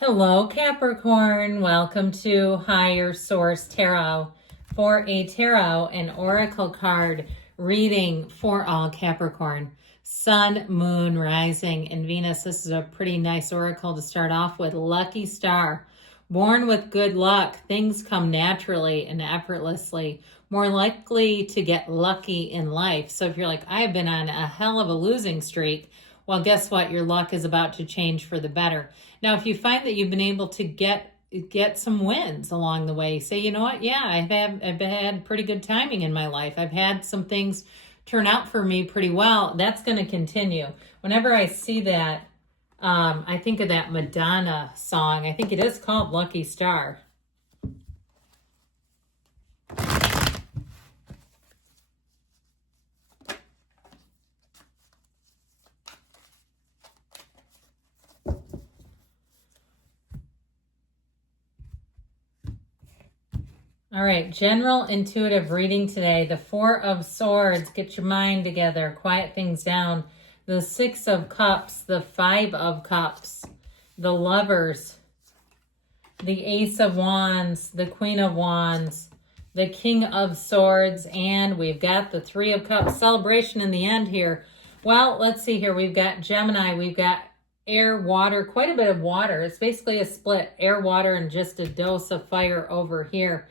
Hello, Capricorn. Welcome to Higher Source Tarot for a tarot and oracle card reading for all Capricorn. Sun, Moon, Rising, and Venus. This is a pretty nice oracle to start off with. Lucky star. Born with good luck. Things come naturally and effortlessly. More likely to get lucky in life. So if you're like, I have been on a hell of a losing streak, well, guess what? Your luck is about to change for the better. Now, if you find that you've been able to get some wins along the way, say, you know what? Yeah, I've had pretty good timing in my life. I've had some things turn out for me pretty well. That's going to continue. Whenever I see that, I think of that Madonna song. I think it is called Lucky Star. All right, general intuitive reading today. The Four of Swords, get your mind together, quiet things down. The Six of Cups, the Five of Cups, the Lovers, the Ace of Wands, the Queen of Wands, the King of Swords, and we've got the Three of Cups. Celebration in the end here. Well, let's see here. We've got Gemini, we've got air, water, quite a bit of water. It's basically a split, air, water, and just a dose of fire over here.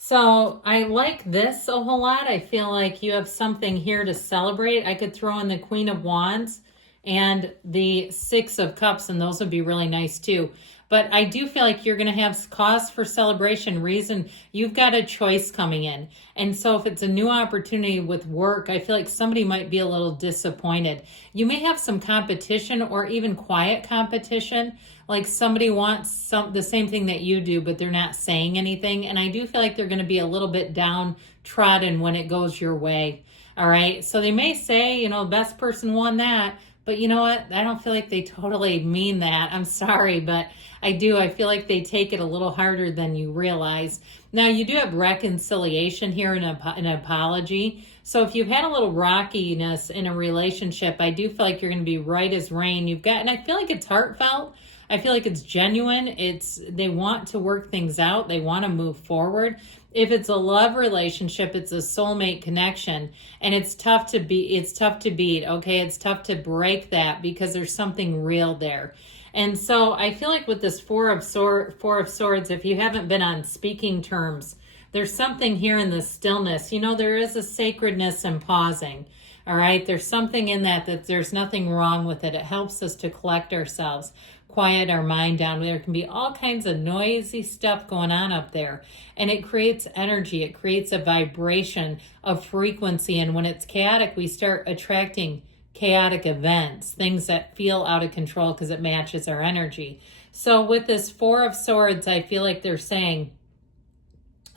So I like this a whole lot. I feel like you have something here to celebrate. I could throw in the Queen of Wands and the Six of Cups, and those would be really nice too. But I do feel like you're going to have cause for celebration, reason. You've got a choice coming in. And so if it's a new opportunity with work, I feel like somebody might be a little disappointed. You may have some competition or even quiet competition. Like somebody wants the same thing that you do, but they're not saying anything. And I do feel like they're going to be a little bit downtrodden when it goes your way. All right. So they may say, you know, best person won that. But you know what? I don't feel like they totally mean that. I'm sorry, but I do. I feel like they take it a little harder than you realize. Now, you do have reconciliation here and an apology. So if you've had a little rockiness in a relationship, I do feel like you're going to be right as rain. And I feel like it's heartfelt. I feel like it's genuine. They want to work things out. They want to move forward. If it's a love relationship, it's a soulmate connection, and it's tough to beat. Okay, it's tough to break that because there's something real there. And so I feel like with this Four of Swords, if you haven't been on speaking terms, there's something here in the stillness. You know, there is a sacredness in pausing. All right, there's something in that there's nothing wrong with it. It helps us to collect ourselves, quiet our mind down. There can be all kinds of noisy stuff going on up there, and it creates energy. It creates a vibration of frequency, and when it's chaotic, we start attracting chaotic events, things that feel out of control because it matches our energy. So with this Four of Swords, I feel like they're saying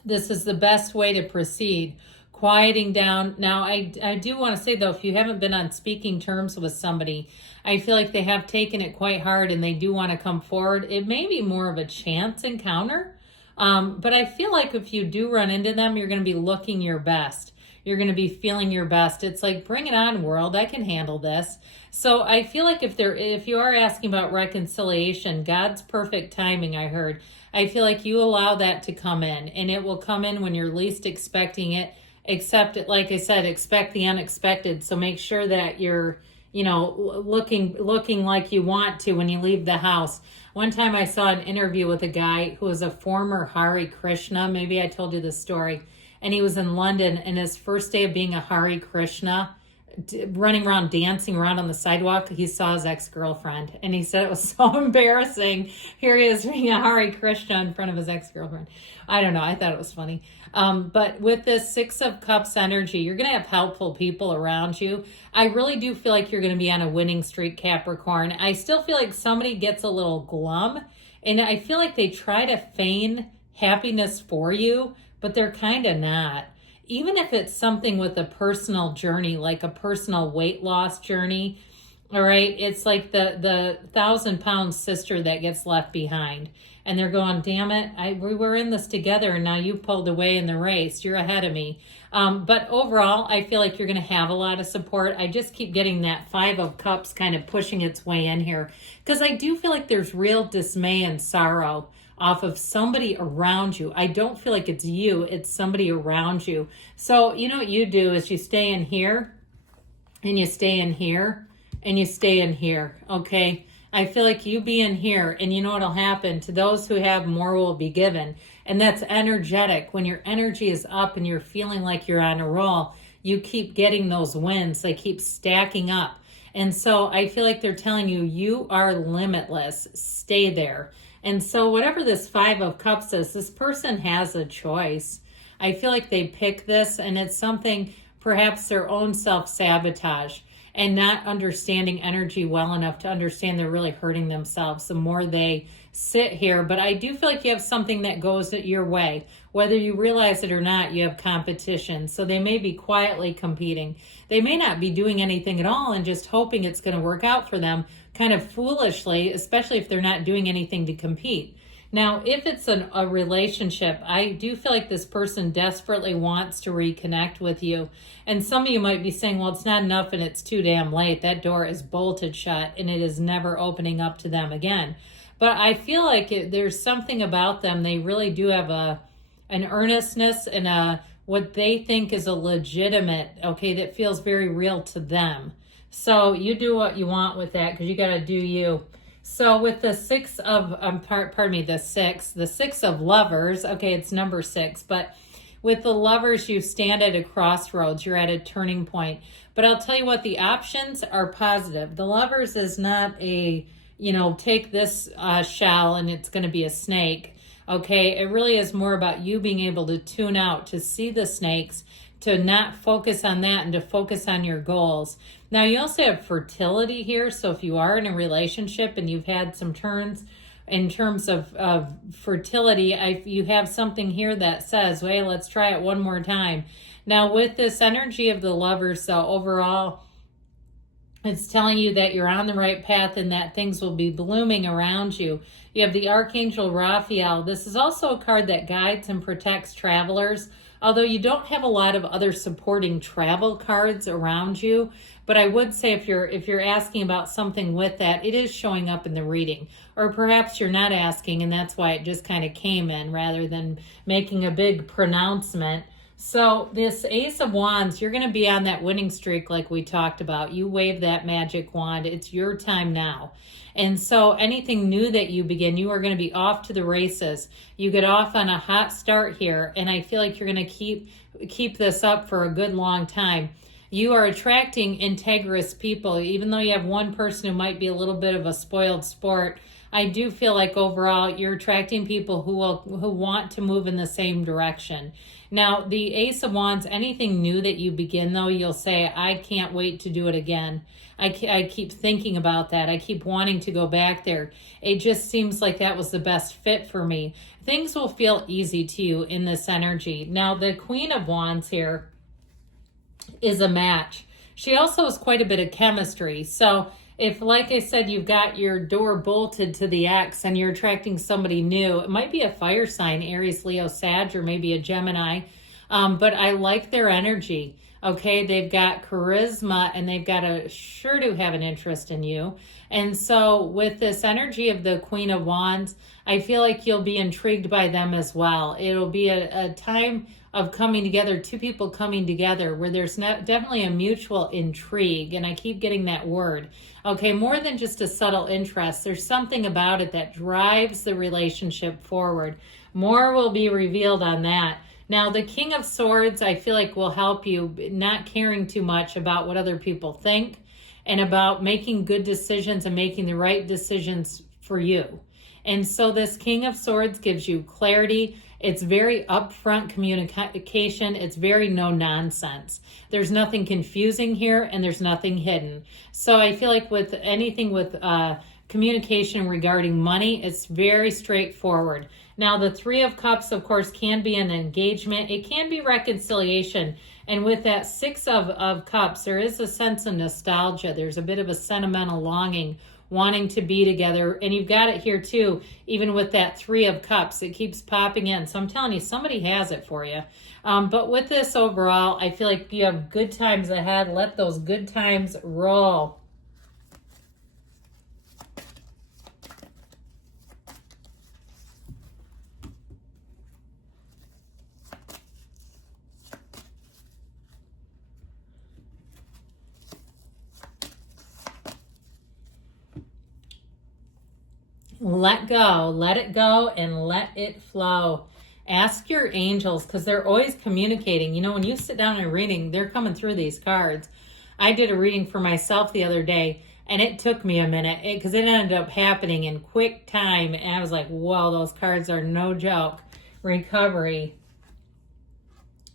this is the best way to proceed, quieting down. Now, I do want to say, though, if you haven't been on speaking terms with somebody, I feel like they have taken it quite hard and they do want to come forward. It may be more of a chance encounter, but I feel like if you do run into them, you're going to be looking your best. You're going to be feeling your best. It's like, bring it on, world. I can handle this. So I feel like if you are asking about reconciliation, God's perfect timing, I feel like you allow that to come in, and it will come in when you're least expecting it. Except, like I said, expect the unexpected. So make sure that you're, you know, looking like you want to when you leave the house. One time I saw an interview with a guy who was a former Hare Krishna. Maybe I told you this story. And he was in London, and his first day of being a Hare Krishna, running around, dancing around on the sidewalk, he saw his ex-girlfriend. And he said it was so embarrassing. Here he is being a Hare Krishna in front of his ex-girlfriend. I don't know. I thought it was funny. But with this Six of Cups energy, you're going to have helpful people around you. I really do feel like you're going to be on a winning streak, Capricorn. I still feel like somebody gets a little glum, and I feel like they try to feign happiness for you, but they're kind of not. Even if it's something with a personal journey, like a personal weight loss journey, all right, it's like the 1,000-pound sister that gets left behind. And they're going, damn it, we were in this together, and now you pulled away in the race. You're ahead of me. But overall, I feel like you're going to have a lot of support. I just keep getting that 5 of Cups kind of pushing its way in here, because I do feel like there's real dismay and sorrow off of somebody around you. I don't feel like it's you, it's somebody around you. So you know what you do is you stay in here, and you stay in here, and you stay in here, okay? I feel like you be in here, and you know what'll happen? To those who have, more will be given. And that's energetic. When your energy is up and you're feeling like you're on a roll, you keep getting those wins. They keep stacking up. And so I feel like they're telling you, you are limitless. Stay there. And so whatever this 5 of Cups is, this person has a choice. I feel like they pick this, and it's something, perhaps their own self-sabotage and not understanding energy well enough to understand they're really hurting themselves the more they sit here. But I do feel like you have something that goes your way. Whether you realize it or not, you have competition. So they may be quietly competing. They may not be doing anything at all and just hoping it's going to work out for them, kind of foolishly, especially if they're not doing anything to compete. Now, if it's a relationship, I do feel like this person desperately wants to reconnect with you. And some of you might be saying, well, it's not enough and it's too damn late. That door is bolted shut and it is never opening up to them again. But I feel like there's something about them. They really do have an earnestness and what they think is a legitimate, okay, that feels very real to them. So you do what you want with that, because you got to do you. So with the 6 of, the 6 of Lovers, okay, it's number 6, but with the Lovers, you stand at a crossroads. You're at a turning point. But I'll tell you what, the options are positive. The Lovers is not a, take this shell and it's going to be a snake. Okay, it really is more about you being able to tune out, to see the snakes, to not focus on that and to focus on your goals. Now, you also have fertility here. So if you are in a relationship and you've had some turns in terms of fertility, you have something here that says, well, let's try it one more time. Now, with this energy of the Lovers, so overall, it's telling you that you're on the right path and that things will be blooming around you. You have the Archangel Raphael. This is also a card that guides and protects travelers, although you don't have a lot of other supporting travel cards around you. But I would say if you're asking about something with that, it is showing up in the reading. Or perhaps you're not asking and that's why it just kind of came in rather than making a big pronouncement. So this Ace of Wands, you're going to be on that winning streak like we talked about. You wave that magic wand. It's your time now. And so anything new that you begin, you are going to be off to the races. You get off on a hot start here, and I feel like you're going to keep this up for a good long time. You are attracting integrous people. Even though you have one person who might be a little bit of a spoiled sport, I do feel like overall you're attracting people who want to move in the same direction. Now, the Ace of Wands, anything new that you begin, though, you'll say, I can't wait to do it again. I keep thinking about that. I keep wanting to go back there. It just seems like that was the best fit for me. Things will feel easy to you in this energy. Now, the Queen of Wands here is a match. She also has quite a bit of chemistry. So if, like I said, you've got your door bolted to the X and you're attracting somebody new, it might be a fire sign, Aries, Leo, Sag, or maybe a Gemini. But I like their energy. Okay, they've got charisma and they've got sure to have an interest in you. And so with this energy of the Queen of Wands, I feel like you'll be intrigued by them as well. It'll be a time of coming together, two people coming together where there's definitely a mutual intrigue. And I keep getting that word. Okay, more than just a subtle interest. There's something about it that drives the relationship forward. More will be revealed on that. Now, the King of Swords, I feel like will help you not caring too much about what other people think and about making good decisions and making the right decisions for you. And so this King of Swords gives you clarity. It's very upfront communication. It's very no nonsense. There's nothing confusing here and there's nothing hidden. So I feel like with anything with communication regarding money, it's very straightforward. Now, the Three of Cups, of course, can be an engagement. It can be reconciliation. And with that Six of Cups, there is a sense of nostalgia. There's a bit of a sentimental longing wanting to be together. And you've got it here too, even with that 3 of Cups. It keeps popping in. So I'm telling you, somebody has it for you. But with this overall, I feel like you have good times ahead. Let those good times roll. Let go, let it go, and let it flow. Ask your angels, because they're always communicating. You know, when you sit down and reading, they're coming through these cards. I did a reading for myself the other day, and it took me a minute because it ended up happening in quick time. And I was like, whoa, those cards are no joke. Recovery.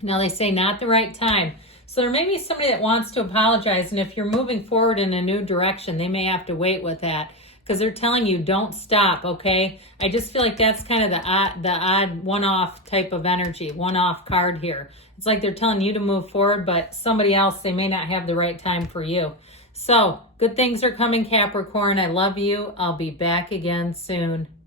Now they say not the right time. So there may be somebody that wants to apologize, and if you're moving forward in a new direction, they may have to wait with that, because they're telling you don't stop, okay? I just feel like that's kind of the odd one-off type of energy, one-off card here. It's like they're telling you to move forward, but somebody else, they may not have the right time for you. So good things are coming, Capricorn. I love you. I'll be back again soon.